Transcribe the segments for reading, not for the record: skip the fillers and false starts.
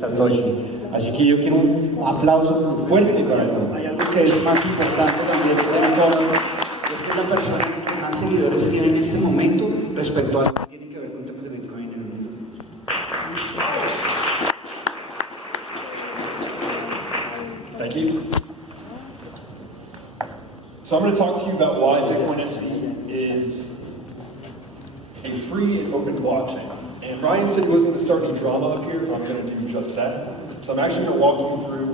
Satoshi. Así que yo quiero un aplauso fuerte para él. Hay algo que es más importante también en todo, es que es la persona que más seguidores tiene en este momento respecto a lo que tiene que ver con temas de Bitcoin en el mundo. Thank you. So I'm going to talk to you about why Bitcoin SV is a free and open blockchain. And Ryan said he wasn't going to start any drama up here, but I'm going to do just that. So I'm actually going to walk you through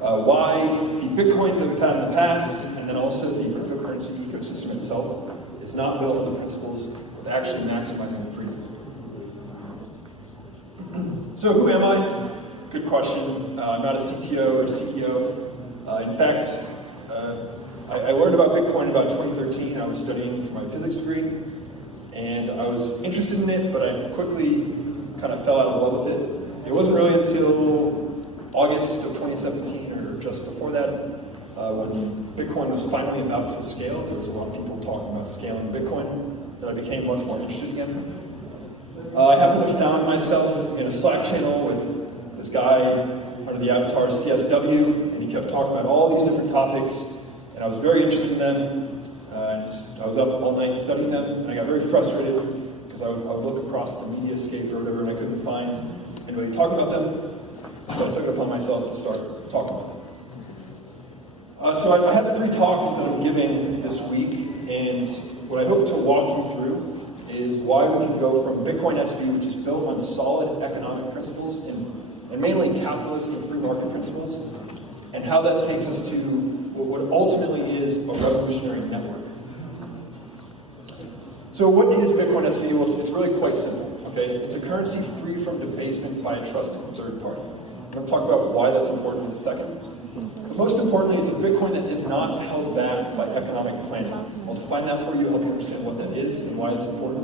why the Bitcoins that we've had in the past, and then also the cryptocurrency ecosystem itself, is not built on the principles of actually maximizing freedom. So who am I? Good question. I'm not a CTO or CEO. In fact, I learned about Bitcoin in about 2013. I was studying for my physics degree, and I was interested in it, but I quickly kind of fell out of love with it. It wasn't really until August of 2017, or just before that, when Bitcoin was finally about to scale. There was a lot of people talking about scaling Bitcoin, that I became much more interested again. I happened to find myself in a Slack channel with this guy under the avatar CSW, and he kept talking about all these different topics, and I was very interested in them. I was up all night studying them, and I got very frustrated because I would look across the mediascape or whatever, and I couldn't find anybody talking about them. So I took it upon myself to start talking about them. So I have 3 talks that I'm giving this week, and what I hope to walk you through is why we can go from Bitcoin SV, which is built on solid economic principles and mainly capitalist or free market principles, and how that takes us to what ultimately is a revolutionary network. So what is Bitcoin SV? Well, it's really quite simple. Okay? It's a currency free from debasement by a trusted third party. I'm going to talk about why that's important in a second. But most importantly, it's a Bitcoin that is not held back by economic planning. I'll define that for you, help you understand what that is and why it's important.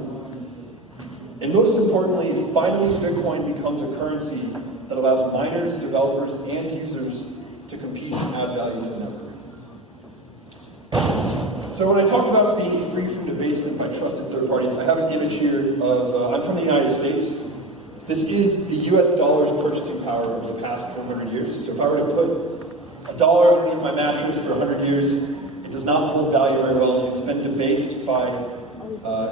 And most importantly, finally, Bitcoin becomes a currency that allows miners, developers, and users to compete and add value to the network. So when I talk about being free from debasement by trusted third parties, I have an image here of, I'm from the United States. This is the US dollar's purchasing power over the past 400 years. So if I were to put $1 underneath my mattress for 100 years, it does not hold value very well, and it's been debased by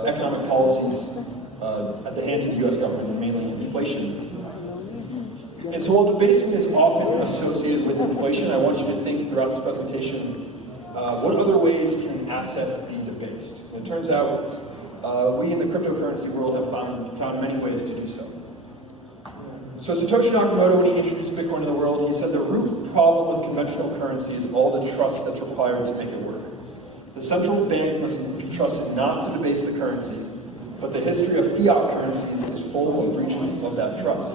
economic policies at the hands of the US government, and mainly inflation. And so while debasement is often associated with inflation, I want you to think throughout this presentation, what other ways can an asset be debased? And it turns out we in the cryptocurrency world have found many ways to do so. So Satoshi Nakamoto, when he introduced Bitcoin to the world, he said the root problem with conventional currency is all the trust that's required to make it work. The central bank must be trusted not to debase the currency, but the history of fiat currencies is full of breaches of that trust.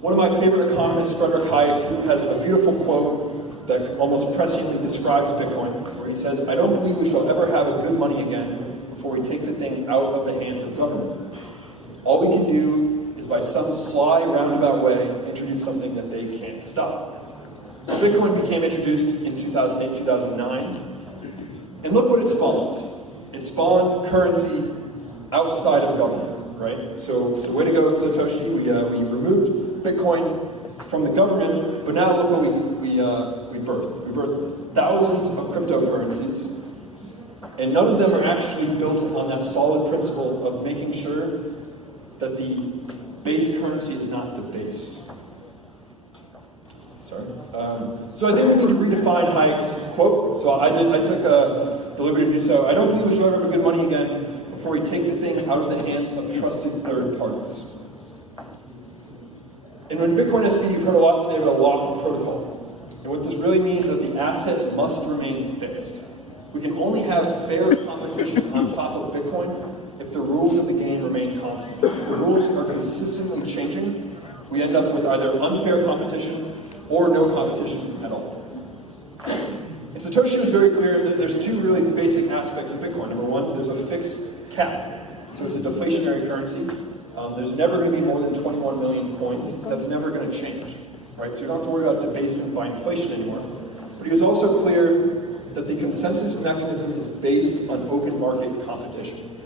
One of my favorite economists, Frederick Hayek, has a beautiful quote that almost presciently describes Bitcoin, where he says, "I don't believe we shall ever have a good money again before we take the thing out of the hands of government. All we can do is by some sly, roundabout way, introduce something that they can't stop." So Bitcoin became introduced in 2008, 2009, and look what it spawned. It spawned currency outside of government, right? So way to go, Satoshi. We removed Bitcoin from the government, but now look what we birthed. We birthed thousands of cryptocurrencies, and none of them are actually built on that solid principle of making sure that the base currency is not debased. Sorry. So I think we need to redefine Hayek's quote. So I took the liberty to do so. "I don't believe we shall ever have good money again before we take the thing out of the hands of trusted third parties." And when Bitcoin SV, you've heard a lot today about a locked protocol. And what this really means is that the asset must remain fixed. We can only have fair competition on top of Bitcoin if the rules of the game remain constant. If the rules are consistently changing, we end up with either unfair competition or no competition at all. And Satoshi was very clear that there's 2 really basic aspects of Bitcoin. Number 1, there's a fixed cap. So it's a deflationary currency. There's never going to be more than 21 million coins. That's never going to change, right? So you don't have to worry about debasement by inflation anymore. But he was also clear that the consensus mechanism is based on open market competition.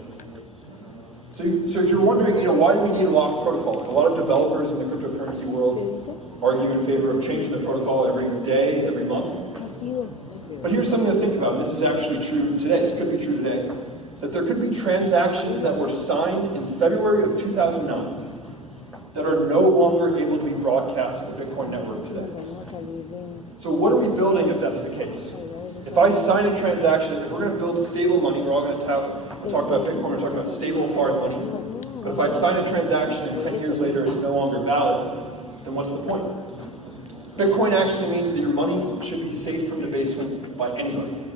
So if you're wondering, why do we need a lock protocol? A lot of developers in the cryptocurrency world argue in favor of changing the protocol every day, every month. But here's something to think about, and this is actually true today, this could be true today, that there could be transactions that were signed in February of 2009 that are no longer able to be broadcast to the Bitcoin network today. So what are we building if that's the case? If I sign a transaction, if we're going to build stable money, we're all going to talk about Bitcoin, we're talking about stable, hard money. But if I sign a transaction and 10 years later it's no longer valid, then what's the point? Bitcoin actually means that your money should be safe from debasement by anybody.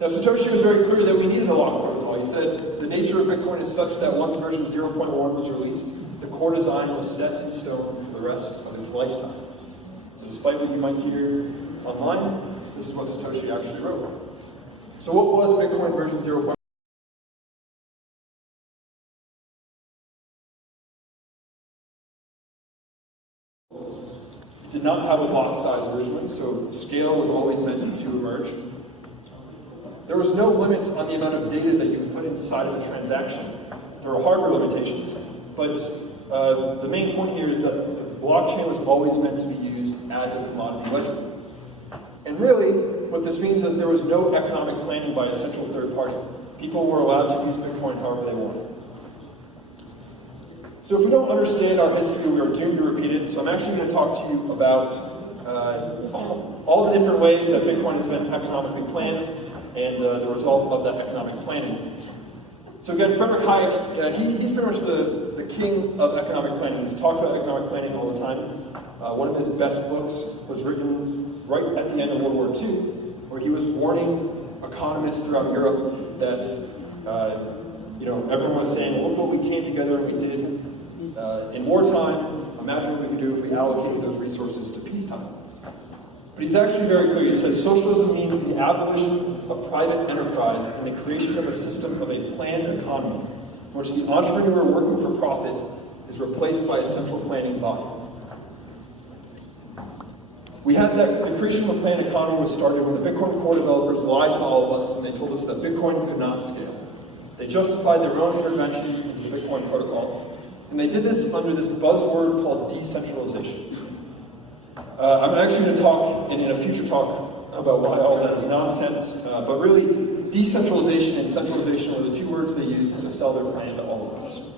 Now, Satoshi was very clear that we needed a lock protocol. He said, the nature of Bitcoin is such that once version 0.1 was released, the core design was set in stone for the rest of its lifetime. So despite what you might hear online, this is what Satoshi actually wrote. So what was Bitcoin version 0.1? It did not have a block size version, so scale was always meant to emerge. There was no limits on the amount of data that you could put inside of a transaction. There were hardware limitations, but the main point here is that the blockchain was always meant to be used as a commodity ledger. And really, what this means is that there was no economic planning by a central third party. People were allowed to use Bitcoin however they wanted. So if we don't understand our history, we are doomed to repeat it. So I'm actually going to talk to you about all the different ways that Bitcoin has been economically planned and the result of that economic planning. So again, Friedrich Hayek, he's pretty much the king of economic planning. He's talked about economic planning all the time. One of his best books was written right at the end of World War II, where he was warning economists throughout Europe that everyone was saying, look what we came together and we did in wartime. Imagine what we could do if we allocated those resources to peacetime. But he's actually very clear. He says, socialism means the abolition of private enterprise and the creation of a system of a planned economy, in which the entrepreneur working for profit is replaced by a central planning body. We had that, the creation of a planned economy was started when the Bitcoin core developers lied to all of us and they told us that Bitcoin could not scale. They justified their own intervention into the Bitcoin protocol, and they did this under this buzzword called decentralization. I'm actually going to talk in a future talk about why all that is nonsense, but really, decentralization and centralization were the two words they used to sell their plan to all of us.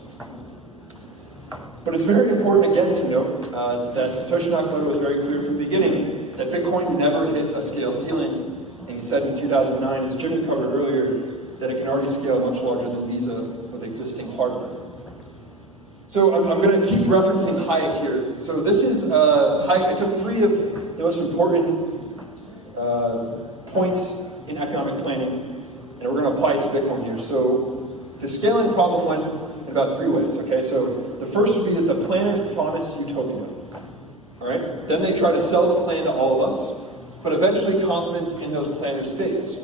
But it's very important again to note that Satoshi Nakamoto was very clear from the beginning that Bitcoin never hit a scale ceiling, and he said in 2009, as Jimmy covered earlier, that it can already scale much larger than Visa with existing hardware. So I'm going to keep referencing Hayek here. So this is Hayek. I took three of the most important points in economic planning, and we're going to apply it to Bitcoin here. So the scaling problem went in about three ways, okay? So the first would be that the planners promise utopia, all right? Then they try to sell the plan to all of us, but eventually confidence in those planners fades.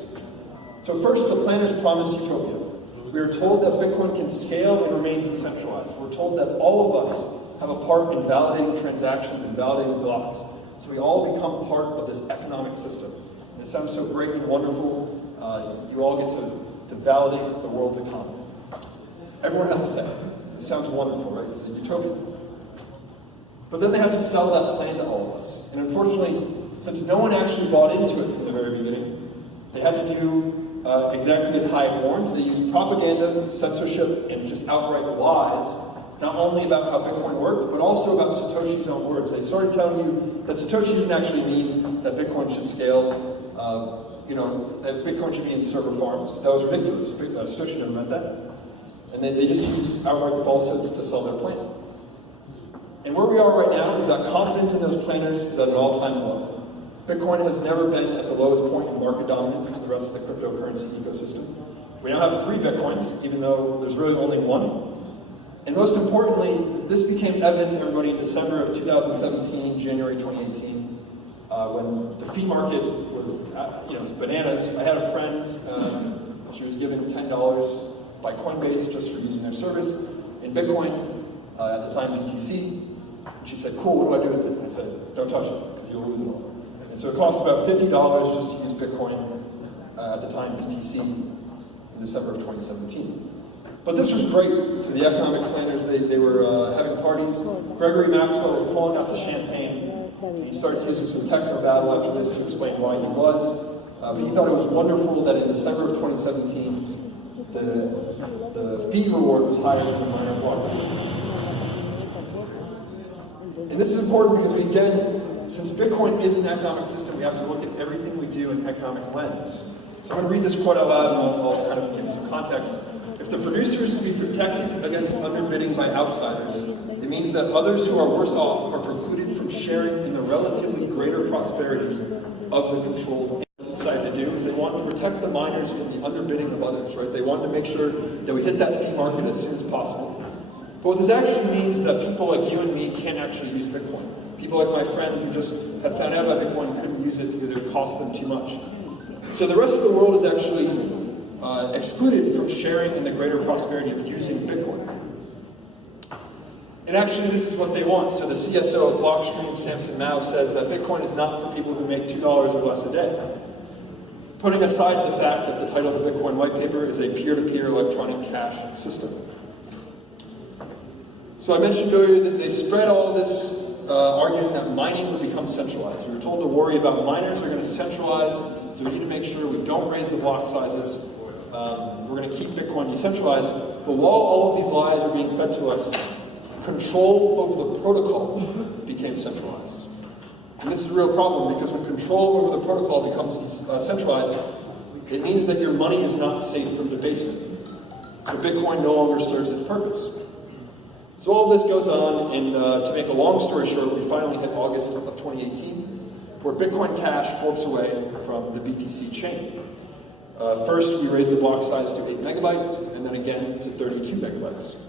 So first, the planners promise utopia. We are told that Bitcoin can scale and remain decentralized. We're told that all of us have a part in validating transactions and validating blocks. So we all become part of this economic system. And it sounds so great and wonderful. You all get to validate the world's economy. Everyone has a say. It sounds wonderful, right? It's a utopia. But then they have to sell that plan to all of us. And unfortunately, since no one actually bought into it from the very beginning, they had to do exactly as Hayek warned. They used propaganda, censorship, and just outright lies, not only about how Bitcoin worked, but also about Satoshi's own words. They started telling you that Satoshi didn't actually mean that Bitcoin should scale, that Bitcoin should be in server farms. That was ridiculous. Satoshi never meant that. And they just used outright falsehoods to sell their plan. And where we are right now is that confidence in those planners is at an all-time low. Bitcoin has never been at the lowest point in market dominance to the rest of the cryptocurrency ecosystem. We now have 3 Bitcoins, even though there's really only 1. And most importantly, this became evident to everybody in December of 2017, January 2018, when the fee market was, it was bananas. I had a friend, she was given $10 by Coinbase just for using their service in Bitcoin, at the time BTC. She said, cool, what do I do with it? And I said, don't touch it, because you'll lose it all. And so it cost about $50 just to use Bitcoin at the time BTC in December of 2017. But this was great to the economic planners. They were having parties. Gregory Maxwell was pulling out the champagne. He starts using some techno babble after this to explain why he was. But he thought it was wonderful that in December of 2017, the fee reward was higher than the minor block. And this is important because we, again, since Bitcoin is an economic system, we have to look at everything we do in an economic lens. So I'm going to read this quote out loud and I'll kind of give some context. If the producers can be protected against underbidding by outsiders, it means that others who are worse off are precluded from sharing in the relatively greater prosperity of the controlled decided to do is they wanted to protect the miners from the underbidding of others, right? They wanted to make sure that we hit that fee market as soon as possible. But what this actually means is that people like you and me can't actually use Bitcoin. People like my friend who just had found out about Bitcoin couldn't use it because it would cost them too much. So the rest of the world is actually excluded from sharing in the greater prosperity of using Bitcoin. And actually this is what they want. So the CSO of Blockstream, Samson Mao, says that Bitcoin is not for people who make $2 or less a day. Putting aside the fact that the title of the Bitcoin white paper is a peer-to-peer electronic cash system. So I mentioned earlier that they spread all of this arguing that mining would become centralized. We were told to worry about miners are going to centralize, so we need to make sure we don't raise the block sizes. We're going to keep Bitcoin decentralized. But while all of these lies are being fed to us, control over the protocol became centralized. And this is a real problem because when control over the protocol becomes centralized, it means that your money is not safe from debasement. So Bitcoin no longer serves its purpose. So all of this goes on, and to make a long story short, we finally hit August of 2018, where Bitcoin Cash forks away from the BTC chain. First, we raised the block size to 8 megabytes, and then again to 32 megabytes.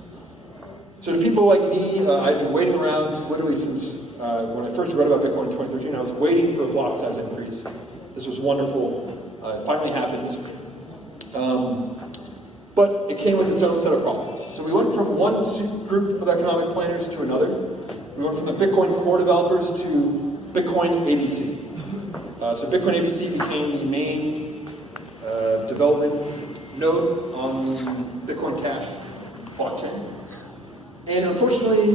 So to people like me, I've been waiting around literally since when I first read about Bitcoin in 2013, I was waiting for a block size increase. This was wonderful. It finally happened. But it came with its own set of problems. So we went from one group of economic planners to another. We went from the Bitcoin core developers to Bitcoin ABC. So Bitcoin ABC became the main development node on the Bitcoin Cash blockchain. And unfortunately,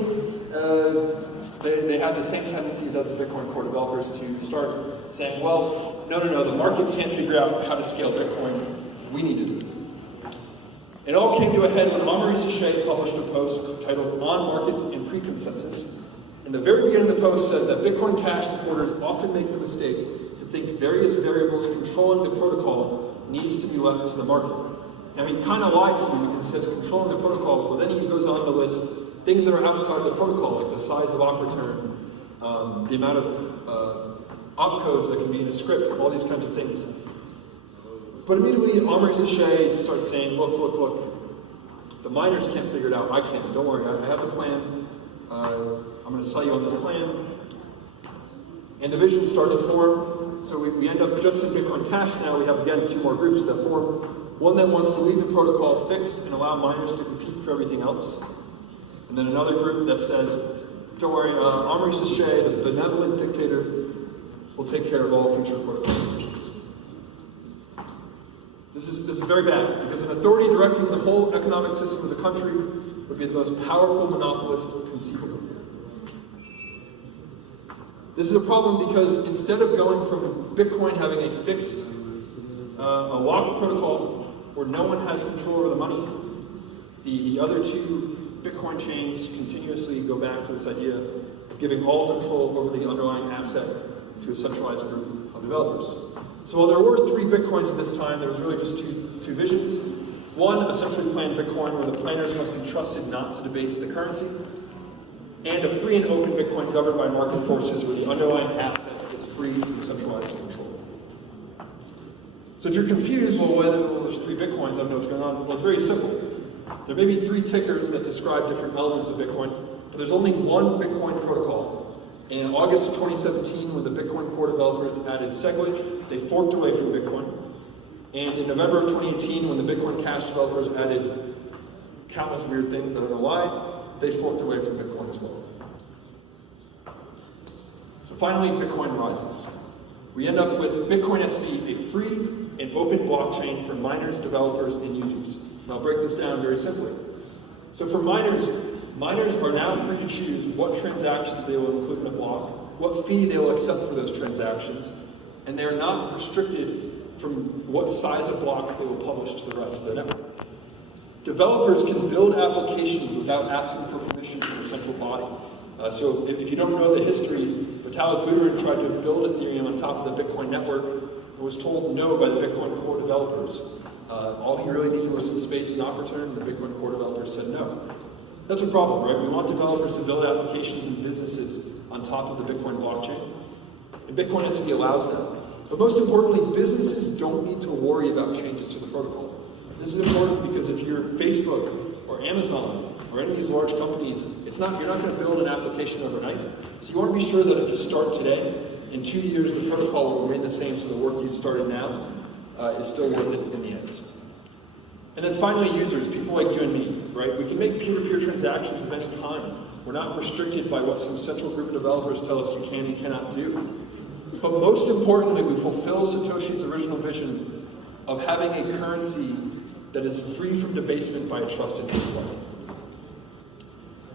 they had the same tendencies as the Bitcoin core developers to start saying, well, no, the market can't figure out how to scale Bitcoin. We need to do it. It all came to a head when Amaury Sachet published a post titled On Markets and Pre-Consensus. And the very beginning of the post says that Bitcoin Cash supporters often make the mistake to think various variables controlling the protocol needs to be left to the market. Now he kind of lies to me because it says controlling the protocol, but then he goes on to list things that are outside of the protocol, like the size of op return, the amount of opcodes that can be in a script, all these kinds of things. But immediately, Amaury Sachet starts saying, look, the miners can't figure it out, I can, don't worry, I have the plan, I'm going to sell you on this plan. And divisions start to form, so we end up just in Bitcoin Cash now, we have again 2 more groups that form. One that wants to leave the protocol fixed and allow miners to compete for everything else. And then another group that says, don't worry, Amaury Sachet, the benevolent dictator, will take care of all future protocol decisions. This is very bad, because an authority directing the whole economic system of the country would be the most powerful monopolist conceivable. This is a problem because instead of going from Bitcoin having a fixed, a locked protocol where no one has control over the money, the other 2 Bitcoin chains continuously go back to this idea of giving all control over the underlying asset to a centralized group of developers. So while there were 3 Bitcoins at this time, there was really just two visions. One, a centrally planned Bitcoin where the planners must be trusted not to debase the currency, and a free and open Bitcoin governed by market forces where the underlying asset is free from centralized control. So if you're confused, well, there's 3 Bitcoins, I don't know what's going on. Well, it's very simple. There may be 3 tickers that describe different elements of Bitcoin, but there's only one Bitcoin protocol. And in August of 2017, when the Bitcoin core developers added Segwit, they forked away from Bitcoin. And in November of 2018, when the Bitcoin Cash developers added countless weird things, I don't know why, they forked away from Bitcoin as well. So finally, Bitcoin rises. We end up with Bitcoin SV, a free and open blockchain for miners, developers, and users. And I'll break this down very simply. So for miners are now free to choose what transactions they will include in a block, what fee they will accept for those transactions, and they are not restricted from what size of blocks they will publish to the rest of the network. Developers can build applications without asking for permission from a central body. So if you don't know the history, Vitalik Buterin tried to build Ethereum on top of the Bitcoin network and was told no by the Bitcoin core developers. All he really needed was some space and opportunity, and the Bitcoin core developers said no. That's a problem, right? We want developers to build applications and businesses on top of the Bitcoin blockchain, and Bitcoin SV allows that. But most importantly, businesses don't need to worry about changes to the protocol. This is important because if you're Facebook or Amazon or any of these large companies, you're not going to build an application overnight. So you want to be sure that if you start today, in 2 years the protocol will remain the same, so the work you've started now is still worth it in the end. And then finally, users, people like you and me, right? We can make peer-to-peer transactions of any kind. We're not restricted by what some central group of developers tell us you can and cannot do. But most importantly, we fulfill Satoshi's original vision of having a currency that is free from debasement by a trusted third party.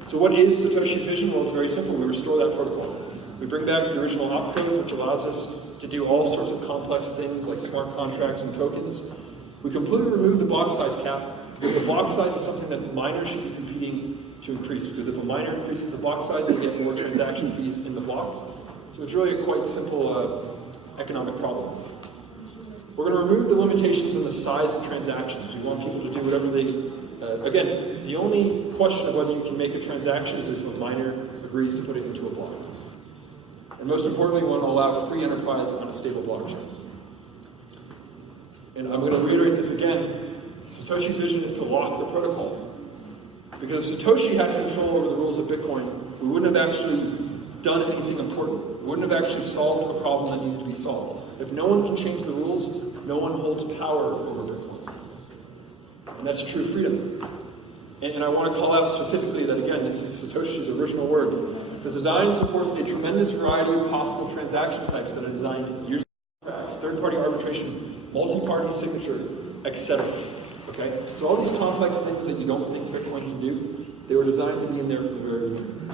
So what is Satoshi's vision? Well, it's very simple. We restore that protocol. We bring back the original opcodes, which allows us to do all sorts of complex things like smart contracts and tokens. We completely remove the block size cap, because the block size is something that miners should be competing to increase, because if a miner increases the block size, they get more transaction fees in the block. So it's really a quite simple economic problem. We're going to remove the limitations on the size of transactions. We want people to do whatever they... again, the only question of whether you can make a transaction is if a miner agrees to put it into a block. And most importantly, we want to allow free enterprise on a stable blockchain. And I'm going to reiterate this again. Satoshi's vision is to lock the protocol. Because if Satoshi had control over the rules of Bitcoin, we wouldn't have actually done anything important. We wouldn't have actually solved a problem that needed to be solved. If no one can change the rules, no one holds power over Bitcoin. And that's true freedom. And I want to call out specifically that, again, this is Satoshi's original words. The design supports a tremendous variety of possible transaction types that are designed years contracts, third-party arbitration, multi-party signature, etc. Okay? So all these complex things that you don't think Bitcoin can do, they were designed to be in there from the very beginning.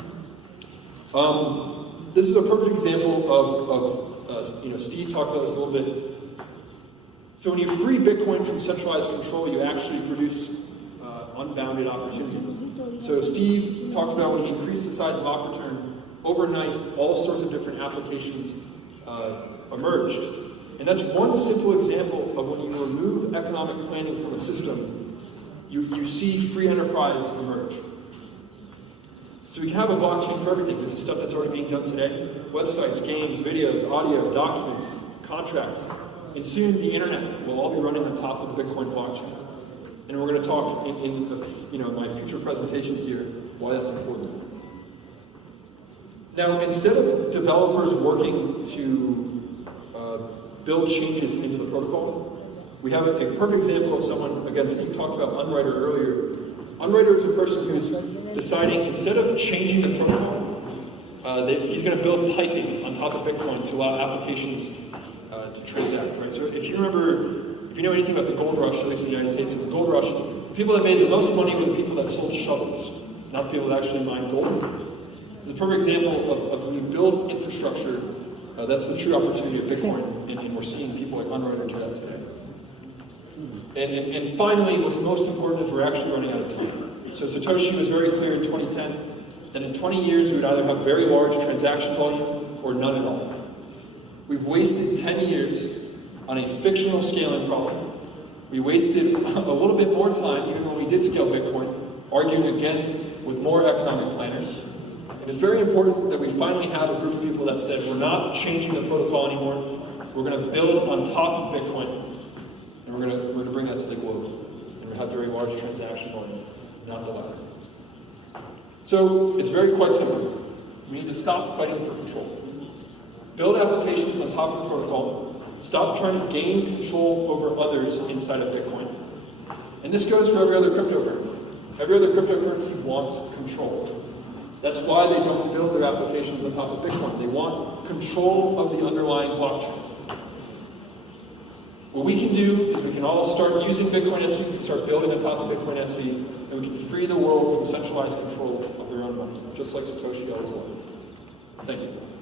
This is a perfect example of Steve talked about this a little bit. So when you free Bitcoin from centralized control, you actually produce unbounded opportunity. So Steve talked about when he increased the size of Opportune, overnight, all sorts of different applications emerged. And that's one simple example of when you remove economic planning from a system, you see free enterprise emerge. So we can have a blockchain for everything. This is stuff that's already being done today. Websites, games, videos, audio, documents, contracts. And soon the internet will all be running on top of the Bitcoin blockchain. And we're going to talk in my future presentations here why that's important. Now, instead of developers working to build changes into the protocol, we have a perfect example of someone, again, Steve talked about Unwriter earlier. Unwriter is a person who's deciding, instead of changing the protocol, he's going to build piping on top of Bitcoin to allow applications to transact, right? So if you know anything about the gold rush, at least in the United States, in the gold rush, the people that made the most money were the people that sold shovels, not the people that actually mined gold. It's a perfect example of when you build infrastructure, that's the true opportunity of Bitcoin, and we're seeing people like Unwriter do that today. And finally, what's most important is we're actually running out of time. So Satoshi was very clear in 2010 that in 20 years we would either have very large transaction volume or none at all. We've wasted 10 years on a fictional scaling problem. We wasted a little bit more time, even when we did scale Bitcoin, arguing again with more economic planners. And it's very important that we finally have a group of people that said, we're not changing the protocol anymore. We're going to build on top of Bitcoin. And we're going to bring that to the globe. And we'll have very large transaction volume, not the latter. So it's quite simple. We need to stop fighting for control. Build applications on top of the protocol. Stop trying to gain control over others inside of Bitcoin. And this goes for every other cryptocurrency. Every other cryptocurrency wants control. That's why they don't build their applications on top of Bitcoin. They want control of the underlying blockchain. What we can do is we can all start using Bitcoin SV, we can start building on top of Bitcoin SV, and we can free the world from centralized control of their own money, just like Satoshi always wanted. Thank you.